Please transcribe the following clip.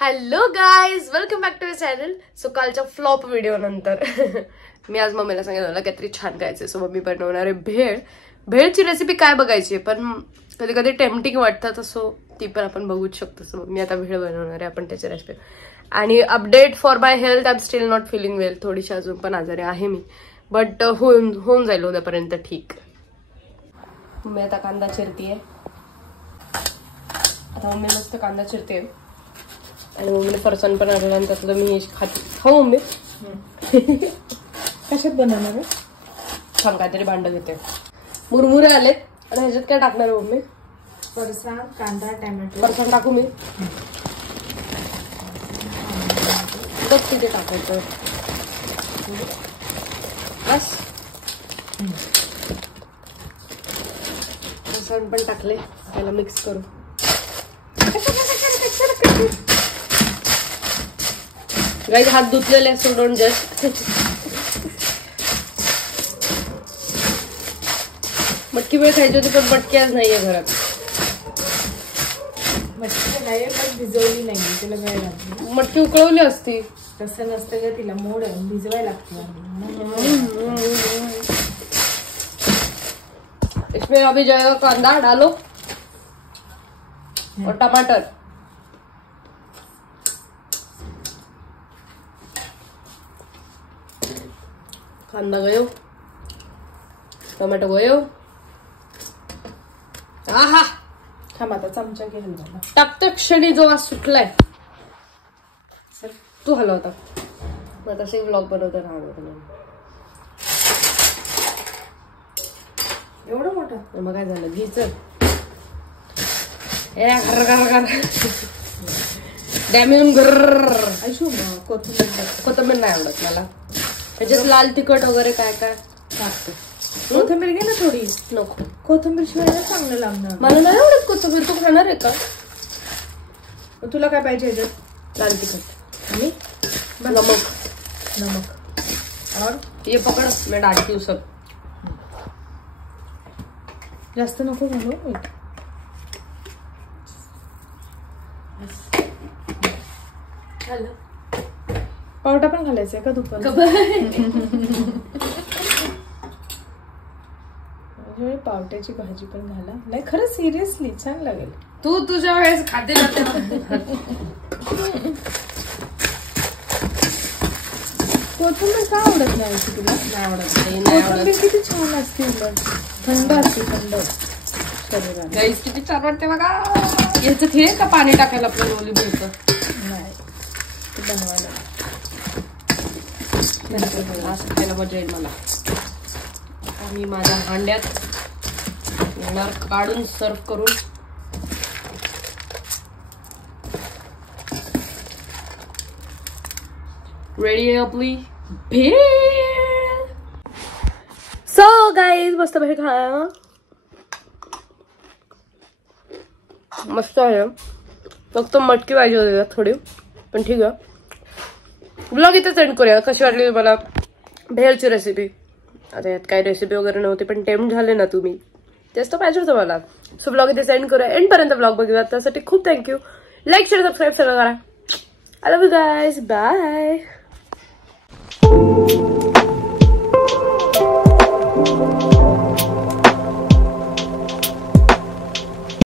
Hello guys, welcome back to the channel. So कालच्या flop video नंतर मी आज मम्मीला सांगितलं मला काहीतरी छान खायचंय. सो मम्मी बनवणार आहे भेळ. भेळची रेसिपी काय बघायची आहे, पण कधी कधी टेम्पटिंग वाटतात, सो ती पण आपण बघूच शकतो. सो मी आता भेळ बनवणार आहे, आपण त्याची रेसिपी. आणि update for my health, I am still not feeling well. थोडीशी अजून पण आजारी आहे मी, बट होऊन जाईल उद्यापर्यंत ठीक. मी आता कांदा चिरतीये. आता मम्मी मस्त कांदा चिरते आणि मम्मीने फरसाण पण आणलं आणि त्यातलं मी खाते. हो मम्मी कशात बनवणार आहे? छान काहीतरी भांड घेते. मुरमुरे आलेत आणि ह्याच्यात काय टाकणार आहे मम्मी? फरसाण, कांदा, टॅमॅटो. फरसाण टाकू मी? बघ तिथे टाकायचं बस. फरसाण पण टाकले, त्याला मिक्स करू. गाईज हात धुतलेले, सो डोंट जस्ट. मटकी वेळ खायची होती पण मटकी आज नाहीये घरात. मटकी नाही पण भिजवली नाही, तिला वेळ लागली. मटकी उकळवली असती. तसं नसतं का, तिला मोड आहे, भिजवायला लागतं. इसमें अभी जाएगा कांदा डालो और टमाटर. कांदा गयो, टोमॅटो गयो. आहा, थांब आता चमचा घे हलवायला. टाकत्या क्षणी जो आज सुटलाय. सर तू हलवता, मग तसे व्लॉग बनवता राहणार. एवढं मोठं मग काय झालं, घ्यायचं डॅमेन घर. कोथिंबीर नाही आवडत मला. त्याच्यात लाल तिखट वगैरे काय काय टाकते. कोथिंबीर घे ना थोडी. नको, कोथिंबीर शिवाय चांगलं लागणार. मला नाही आवडत कोथिंबीर. तू खाणार आहे का? तुला काय पाहिजे ह्याच्यात? लाल तिखट आणि नमक. और ये पकड, मैं डालती हूँ सब. जास्त नको घालू. पावटा पण घालायचंय का दुपारी? पावट्याची भाजी पण घाला. नाही खरंच सिरियसली छान लागेल. तू तुझ्या वेळेस खाते जाते. कोथिंबीर का आवडत नाही तुला? नाही आवडत. कोथिंबीर किती छान असते, थंड असते, थंड शरीराला. गाईस किती छान वाटते बघा. याचं हे का पाणी टाकायला आपल्याला ओली भेटतं? नाही, ते बनवायला असं खायला मजा येईल मला. आम्ही माझ्या हांड्यात येणार काढून सर्व करून. रेडी आहे आपली भेळ. सो गाईज मस्त भेळ खाया. मस्त आहे. फक्त मटकी पाहिजे होती थोडी, पण ठीक आहे. ब्लॉग इथे सेंड करूया. कशी वाटली मला भेळची रेसिपी? आता यात काही रेसिपी वगैरे नव्हती, पण टेम्प्ट झाले ना तुम्ही, तेच तर पाहिजे होतं मला. सो ब्लॉग इथे सेंड करूया. एंड पर्यंत ब्लॉग बघितला त्यासाठी खूप थँक्यू. लाईक, शेअर, सबस्क्राईब सगळं करा. I love you guys. Bye.